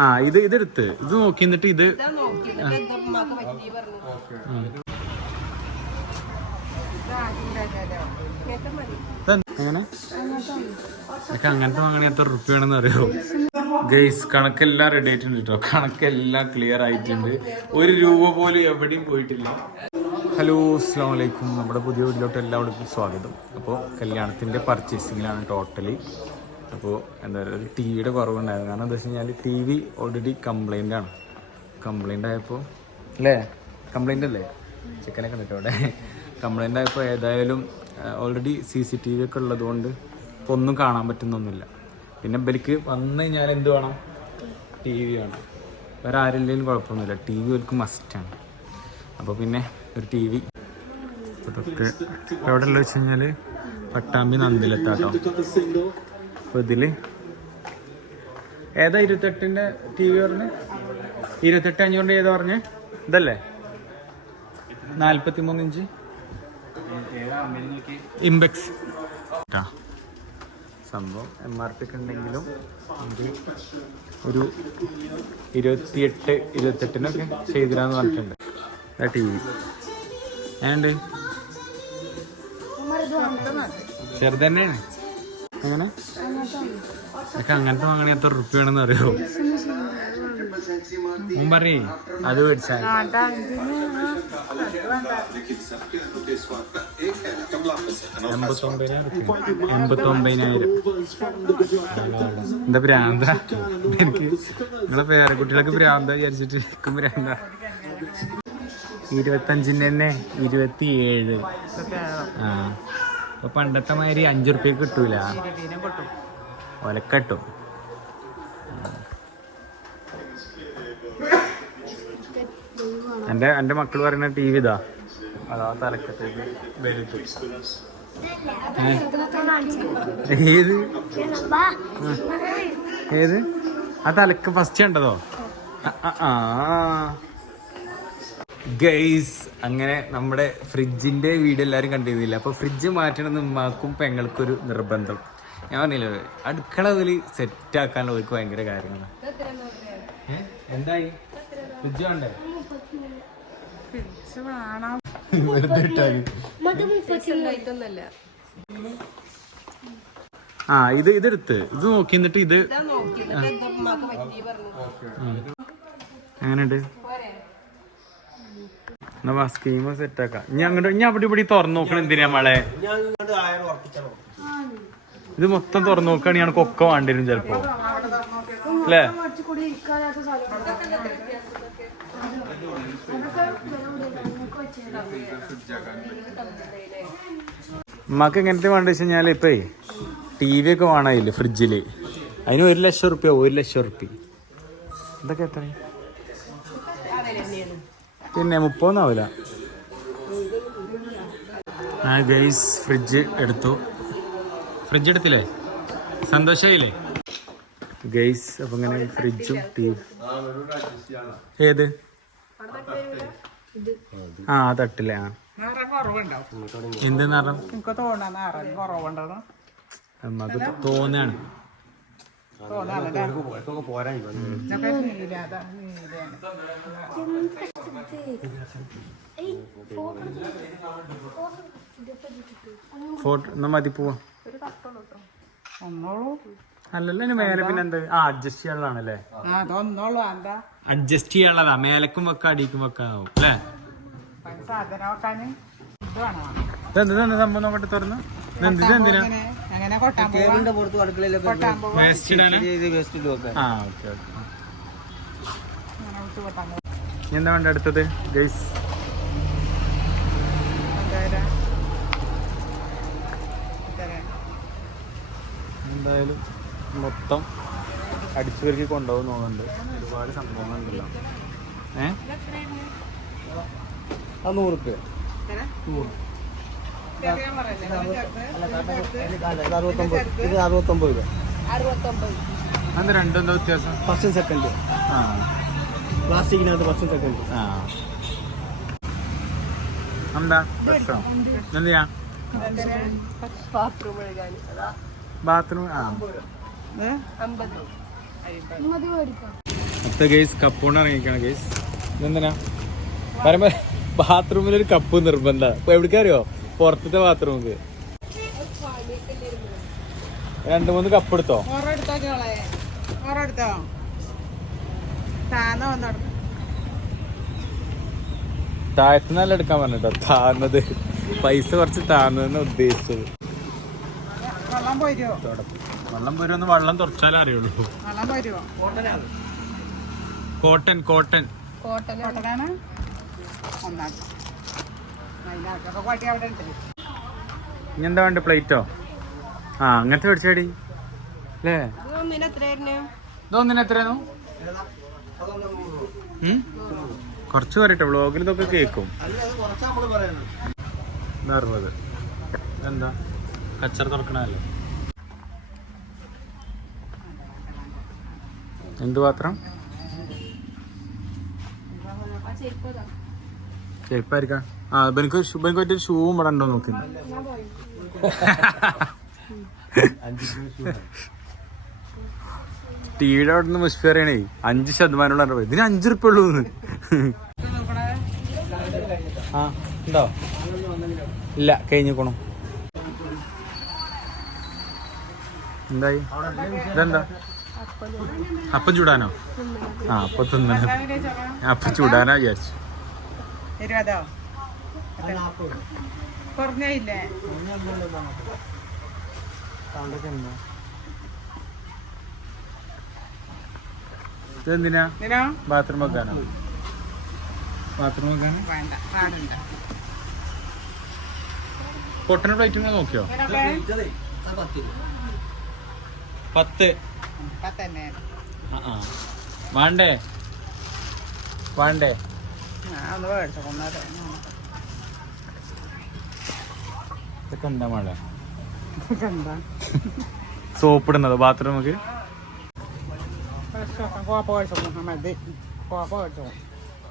ആ ഇതെടുത്ത് ഇത് നോക്കി എന്നിട്ട് ഇത് എങ്ങനെ അങ്ങനത്തെ വാങ്ങണേ എത്ര റുപ്യ വേണമെന്ന് അറിയോ ഗൈസ്? കണക്കെല്ലാം റെഡി ആയിട്ടുണ്ട് കേട്ടോ. കണക്കെല്ലാം ക്ലിയർ ആയിട്ടുണ്ട്. 1 രൂപ പോലും എവിടെയും പോയിട്ടില്ല. ഹലോ, അസ്സലാമു അലൈക്കും. നമ്മുടെ പുതിയ വീട്ടിലോട്ട് എല്ലാവർക്കും സ്വാഗതം. അപ്പോൾ കല്യാണത്തിൻ്റെ പർച്ചേസിങ്ങിലാണ് ടോട്ടലി. അപ്പോൾ എന്താ പറയുക, ഒരു ടി വിയുടെ കുറവുണ്ടായിരുന്നു. കാരണം എന്താ വെച്ച് കഴിഞ്ഞാൽ ടി വി ഓൾറെഡി കംപ്ലൈൻ്റ് ആണ്. കംപ്ലൈൻ്റ് ആയപ്പോൾ അല്ലേ, കംപ്ലൈൻ്റ് അല്ലേ, ചിക്കനൊക്കെ ഉണ്ട് അവിടെ. കംപ്ലൈൻ്റ് ആയപ്പോൾ ഏതായാലും ഓൾറെഡി CCTV ഒക്കെ ഉള്ളതുകൊണ്ട് ഇപ്പോൾ ഒന്നും കാണാൻ പറ്റുന്നൊന്നുമില്ല. പിന്നെ ഇവർക്ക് വന്നു കഴിഞ്ഞാൽ എന്ത് വേണം? ടി വി വേണം. വേറെ ആരെങ്കിലും കുഴപ്പമൊന്നുമില്ല, ടി വി അവർക്ക് മസ്റ്റാണ്. അപ്പോൾ പിന്നെ ഒരു ടി വി ഇതൊക്കെ എവിടെ ഉള്ളത് വെച്ച് കഴിഞ്ഞാൽ പട്ടാമ്പി നന്ദിലെത്താട്ടോ. അപ്പോൾ ഇതിൽ ഏതാ 28-ൻ്റെ ടി വി പറഞ്ഞ്? 28,500 ഏതാ പറഞ്ഞ്? ഇതല്ലേ 43 ഇഞ്ച് ഇംബെക്സ് സംഭവം. MRP ഒക്കെ ഉണ്ടെങ്കിലും ഒരു 28-28-നൊക്കെ ചെയ്തിരാന്ന് പറഞ്ഞിട്ടുണ്ട്. ആ ടി വി ഏണ്ട് ചെറുത് തന്നെയാണ്. എങ്ങനെ ഒക്കെ അങ്ങനത്തെ വാങ്ങണേ എത്ര റുപ്യ വേണമെന്ന് അറിയോ? പറയേ അത് മേടിച്ചാൽ 89,000. എന്താ ഭ്രാന്ത? എനിക്ക് നിങ്ങളെ പേരക്കുട്ടികൾക്ക് ഭ്രാന്ത വിചാരിച്ചിട്ട് എനിക്കും ഭ്രാന്ത. 25-ൻ്റെ തന്നെ 27. ആ അപ്പൊ പണ്ടത്തെ മാതിരി 5 റുപ്യക്ക് കിട്ടൂല, ഒലക്കട്ടും. എൻ്റെ മക്കൾ പറയുന്ന ടി വി ഇതാ, അതാ തലക്കത്തേക്ക് വലുത്. ഏത് ഏത് ആ തലക്ക് ഫസ്റ്റ് കണ്ടതോ? ഗൈസ്, അങ്ങനെ നമ്മുടെ ഫ്രിഡ്ജിന്റെ വീഡിയോ എല്ലാവരും കണ്ടിരുന്നില്ല. അപ്പോൾ ഫ്രിഡ്ജ് മാറ്റണമെന്ന് ഉമ്മാക്കും പെങ്ങൾക്കൊരു നിർബന്ധം. ഞാൻ പറഞ്ഞില്ലേ, അടുക്കള പോലെ സെറ്റാക്കാനുള്ള അവർക്ക് ഭയങ്കര കാര്യങ്ങളാണ്. എന്തായി ഫ്രിഡ്ജ് വേണ്ടേ? ആ ഇതെടുത്ത് ഇത് നോക്കി എന്നിട്ട് ഇത് എങ്ങനെയുണ്ട്? എന്നാ സ്കീം സെറ്റാക്കാം. ഇനി അങ്ങോട്ട് ഇനി അവിടെ ഇവിടെ തുറന്നു നോക്കണം. എന്തിനാ മളെ ഇത് മൊത്തം തുറന്നു നോക്കുകയാണെങ്കിൽ ഞങ്ങൾക്ക് ഒക്കെ വേണ്ടിവരും ചിലപ്പോ, അല്ലേ? ഉമ്മാക്ക് എങ്ങനത്തെ വേണ്ട വെച്ച് കഴിഞ്ഞാൽ ഇപ്പൊ TV ഒക്കെ വേണമില്ലേ ഫ്രിഡ്ജില്, അതിന് 1 ലക്ഷം റുപ്യ. 1 ലക്ഷം റുപ്യ ഇതൊക്കെ എത്ര? പിന്നെ 30 ആവില്ല. ആ ഗൈസ്, ഫ്രിഡ്ജ് എടുത്തു. ഫ്രിഡ്ജ് എടുത്തില്ലേ? സന്തോഷമായില്ലേ ഗൈസ്? അപ്പൊ ഇങ്ങനെ ഫ്രിഡ്ജും TV. ഏത്? ആ തട്ടില്ലേ? ആ എന്ത് നിറം? അത് തോന്നാണ്. ഫോട്ടോ എന്നാ മതി, പോവാ. അല്ലല്ലോ ഇനി മേലെ പിന്നെ എന്താ? അഡ്ജസ്റ്റ് ചെയ്യാനുള്ളതാണല്ലേ? അഡ്ജസ്റ്റ് ചെയ്യാനുള്ളതാ. മേലക്കും വെക്കാം അടിക്കും വെക്കാവും അല്ലേ? ഇതെന്താ സംഭവം? നോക്കട്ടെ, തുറന്ന്. എന്തിനാ? വേസ്റ്റ് ഇടാനാ? ആ ഓക്കെ ഓക്കെ. എന്താ വേണ്ട അടുത്തത് ഗൈസ്? എന്തായാലും മൊത്തം അടിച്ചു പെരുക്കി കൊണ്ടുപോകും നോക്കുന്നുണ്ട്. ഒരുപാട് സംഭവങ്ങളുണ്ടല്ലോ. 100 റുപ്യ. ഇത് 69 രൂപ. അത് രണ്ടും എന്താ വ്യത്യാസം? First second. ആ പ്ലാസ്റ്റിക്കിനകത്ത് ഫസ്റ്റ് സെക്കൻഡ്. ആ എന്താ പ്രശ്നം? എന്തിനാ? ബാത്റൂം. ആ അടുത്ത ഗേസ് കപ്പുകൊണ്ട് ഇറങ്ങിക്കാണ് ഗേസ്. ഇതെന്തിനാ പറയുമ്പോ ബാത്റൂമിലൊരു കപ്പ് നിർബന്ധ. ഇപ്പൊ എവിടേക്കറിയോ? പുറത്തത്തെ ബാത്റൂമില് 2-3 കപ്പ് എടുത്തോ. താഴത്തുനിന്നല്ല എടുക്കാൻ പറഞ്ഞിട്ടോ, താഴ്ന്നത്. പൈസ കുറച്ച് താഴ്ന്നതെന്ന് ഉദ്ദേശിച്ചത്. വെള്ളം പോരുമെന്ന് വെള്ളം തുറച്ചാലേ അറിയുള്ളൂ. കോട്ടൺ കോട്ടൺ കോട്ടനാണ്. ഇനി എന്താ വേണ്ട? പ്ലേറ്റോ? ആ അങ്ങനത്തെ മേടിച്ചേടി അല്ലേ? ഇതൊന്നിന് എത്രയായിരുന്നു? കുറച്ച് പറയട്ടെ, വ്ളോഗിൽ ഇതൊക്കെ കേൾക്കും. 60. എന്താ കച്ചറ തുറക്കണല്ലോ. എന്ത് പാത്രം? ചെരുപ്പായിരിക്കാം. ആ എനിക്ക് പറ്റിയ ഷൂവും ഇവിടെ ഉണ്ടോ നോക്കി. ടിവിയുടെ അവിടെ നിന്ന് മുസ്ഫി പറയണേ 5% ഇതിന് 5 ഉറുപ്പിക ഉള്ളൂ. ആ ഉണ്ടോ? ഇല്ല, കഴിഞ്ഞിക്കണു. എന്തായി? ഇതെന്താ? അപ്പം ചൂടാനോ? ആ അപ്പം തിന്നണ. അപ്പം ചൂടാനാ വിചാരിച്ചു. ഇതെന്തിനാ? ബാത്റൂം വെക്കാനോ? ബാത്റൂം വെക്കാനോ? പൊട്ടന പ്ലേറ്റ് നോക്കിയോ? 10. വേണ്ടേ വേണ്ടേ? ഇതൊക്കെ എന്താ മഴ? സോപ്പ് ഇടുന്നത് ബാത്റൂമൊക്കെ?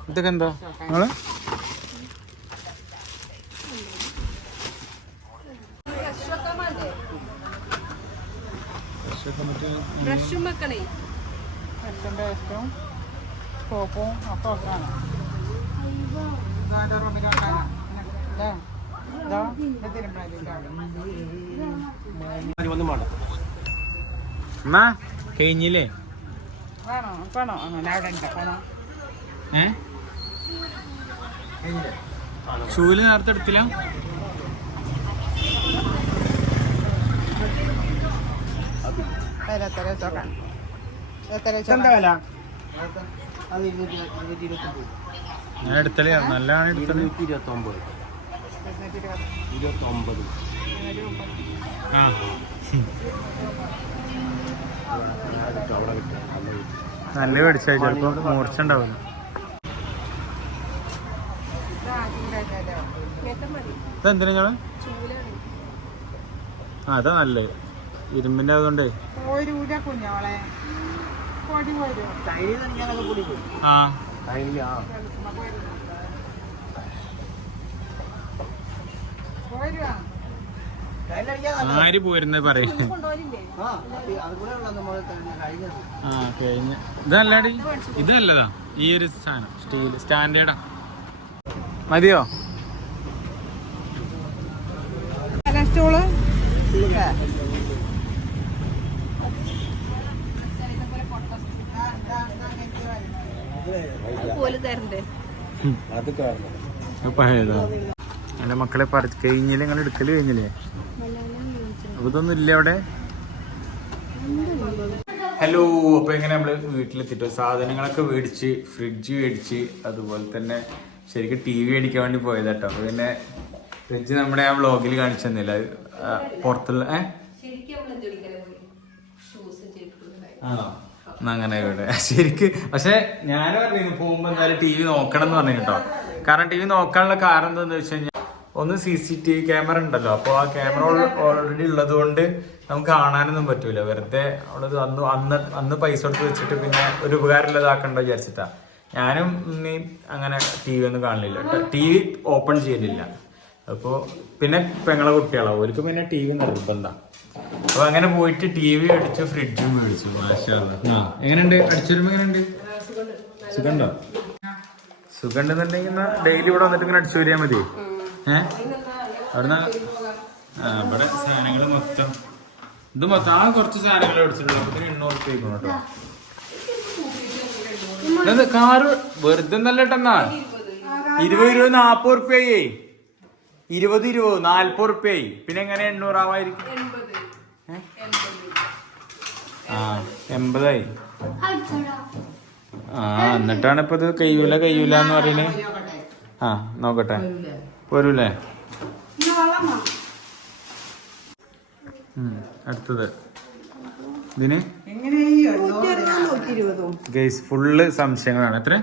ഇതൊക്കെ എന്താ നിങ്ങള്? കഴിഞ്ഞില്ലേ? ഷൂല് നേരത്തെ എടുത്തില്ല? ഞാൻ എടുത്തല്ലേ, നല്ലതാണ് എടുത്തത്. 29. ആ നല്ല മേടിച്ചാൽ ചിലപ്പോ മൂർച്ചുണ്ടാവുന്നു. ഇതെന്തിനാ ഞങ്ങള്? ആ അതാ നല്ലത്, ഇരുമ്പിന്റെ അതുകൊണ്ടേ. ആ ആര് പോയിരുന്നേ പറയും. ആ കഴിഞ്ഞ ഇതല്ലാടി, ഇത് നല്ലതാ. ഈ ഒരു സാധനം സ്റ്റീൽ സ്റ്റാൻഡേർഡാ. മതിയോ? പഴയതാ. എന്റെ മക്കളെ കഴിഞ്ഞില്ലേ? നിങ്ങൾ എടുക്കല് കഴിഞ്ഞില്ലേ? അപ്പൊ ഇതൊന്നും ഇല്ല അവിടെ. ഹലോ, അപ്പൊ എങ്ങനെ നമ്മള് വീട്ടിലെത്തിട്ടോ സാധനങ്ങളൊക്കെ മേടിച്ച്, ഫ്രിഡ്ജ് മേടിച്ച്, അതുപോലെ തന്നെ ശരിക്കും TV മേടിക്കാൻ വേണ്ടി പോയതാട്ടോ. അപ്പൊ പിന്നെ ഫ്രിഡ്ജ് നമ്മുടെ ആ വ്ളോഗിൽ കാണിച്ചു തന്നില്ല, പുറത്തുള്ള. ആണോ? അങ്ങനെ ഇവിടെ ശരിക്ക്. പക്ഷെ ഞാൻ പറഞ്ഞു പോകുമ്പോ എന്തായാലും TV നോക്കണം എന്ന് പറഞ്ഞു കേട്ടോ. കാരണം TV നോക്കാനുള്ള കാരണം എന്താന്ന് വെച്ച് കഴിഞ്ഞാൽ, ഒന്ന് CCTV ക്യാമറ ഉണ്ടല്ലോ. അപ്പോൾ ആ ക്യാമറ ഓൾറെഡി ഉള്ളത് കൊണ്ട് നമുക്ക് കാണാനൊന്നും പറ്റൂല. വെറുതെ അവളത് അന്ന് പൈസ കൊടുത്ത് വെച്ചിട്ട് പിന്നെ ഒരു ഉപകാരമുള്ളതാക്കണ്ട വിചാരിച്ചിട്ടാ. ഞാനും ഇനി അങ്ങനെ TV ഒന്നും കാണില്ല, TV ഓപ്പൺ ചെയ്യലില്ല. അപ്പോൾ പിന്നെ പെങ്ങളെ കുട്ടികളാവും, അവർക്ക് പിന്നെ TV നിർബന്ധം. അപ്പൊ അങ്ങനെ പോയിട്ട് TV അടിച്ചു, ഫ്രിഡ്ജും മേടിച്ചു. എങ്ങനെയുണ്ട്? അടിച്ചു വരുമ്പോ എങ്ങനെയുണ്ട്? സുഖണ്ടോ? സുഖണ്ടെന്നുണ്ടെങ്കിൽ ഡെയിലി ഇവിടെ വന്നിട്ട് ഇങ്ങനെ അടിച്ചു വരിയാൽ മതി. അവിടുന്ന് ഇവിടെ സാധനങ്ങൾ മൊത്തം ഇത് മൊത്തം ആ കുറച്ച് സാധനങ്ങൾ അടിച്ചിട്ടുള്ളൂ. അപ്പൊ 800 റുപ്യ കേട്ടോ. കാറ് വെറുതെ നല്ല കേട്ടെന്നാ 20 40 റുപ്യായി. 20 40 റുപ്യായി. പിന്നെ എങ്ങനെ 800 ആവായിരിക്കും? 80 എന്നിട്ടാണ് ഇപ്പൊ ഇത് കയ്യൂല എന്ന് പറയണേ. നോക്കട്ടെ പോരൂലേ? അടുത്തത് ഇതിന് ഗൈസ് ഫുള്ള് സംശയങ്ങളാണ്. എത്ര?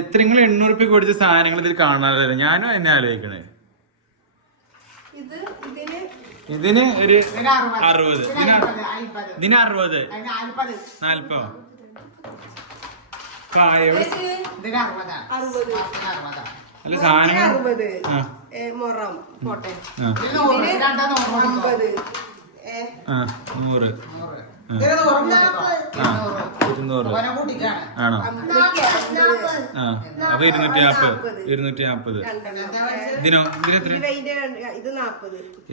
എത്ര നിങ്ങൾ 800 റുപ്യ കൊടുത്ത സാധനങ്ങൾ ഇതിൽ കാണാറില്ല. ഞാനും എന്നെ ആലോചിക്കണേ. ഇതിന് ഒരു 60, ഇതിന് 60, 40 അല്ല സാധനങ്ങൾ 100. ആണോ? അപ്പൊ 240. ഇതിനോ? ഇതിനെത്ര?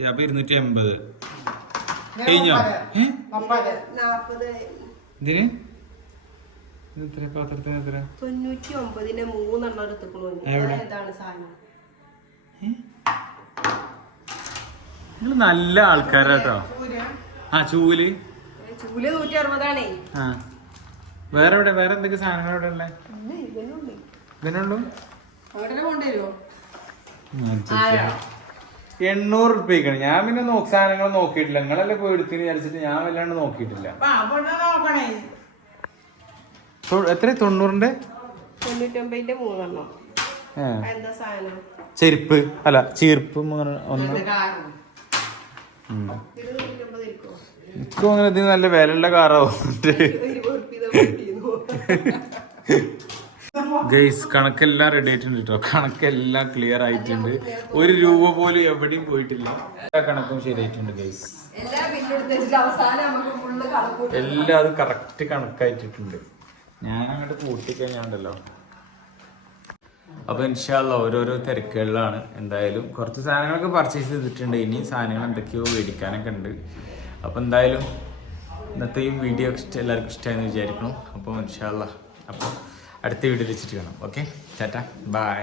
അപ്പൊ 280 കഴിഞ്ഞോ? ഇതിന് എത്ര? പാത്രത്തിന് എത്ര? 99 3 എടുത്തുള്ളൂ. നിങ്ങൾ നല്ല ആൾക്കാരാട്ടോ. ചൂല് 160 വേറെ എവിടെ? വേറെ എന്തൊക്കെ സാധനങ്ങൾ ഇവിടെ ഉള്ളേ? ഇതിനുള്ളൂ 800 റുപ്യക്കാണ്. ഞാൻ പിന്നെ സാധനങ്ങൾ നോക്കിയിട്ടില്ല. നിങ്ങളല്ലേ പോയി എടുത്തിന് വിചാരിച്ചിട്ട് ഞാൻ വല്ലാണ്ട് നോക്കിയിട്ടില്ല. എത്ര? 90ന്റെ 99 ചെരുപ്പ് അല്ല ചീർപ്പ് ഒന്ന്. എനിക്കും അങ്ങനെ ഇതിന് നല്ല വിലയുള്ള കാറാവും. ഗൈസ് കണക്കെല്ലാം റെഡി ആയിട്ടുണ്ട് കേട്ടോ. കണക്കെല്ലാം ക്ലിയർ ആയിട്ടുണ്ട്. 1 രൂപ പോലും എവിടെയും പോയിട്ടില്ല. എല്ലാ കണക്കും ശരിയായിട്ടുണ്ട് ഗൈസ്. എല്ലാം അത് കറക്റ്റ് കണക്കായിട്ടിട്ടുണ്ട്. ഞാൻ അങ്ങോട്ട് കൂട്ടിക്കഴിഞ്ഞാണ്ടല്ലോ. അപ്പൊ ഇൻഷാ അല്ലാ ഓരോരോ തിരക്കുകളിലാണ്. എന്തായാലും കുറച്ച് സാധനങ്ങളൊക്കെ പർച്ചേസ് ചെയ്തിട്ടുണ്ട്. ഇനി സാധനങ്ങൾ എന്തൊക്കെയോ മേടിക്കാനൊക്കെ ഉണ്ട്. അപ്പൊ എന്തായാലും ഇന്നത്തെ ഈ വീഡിയോ എല്ലാവർക്കും ഇഷ്ടമായെന്ന് വിചാരിക്കണം. അപ്പോൾ ഇൻഷാ അല്ലാ അപ്പോൾ അടുത്ത വീഡിയോയിൽ വെച്ചിട്ട് കാണാം. Okay, tata, by.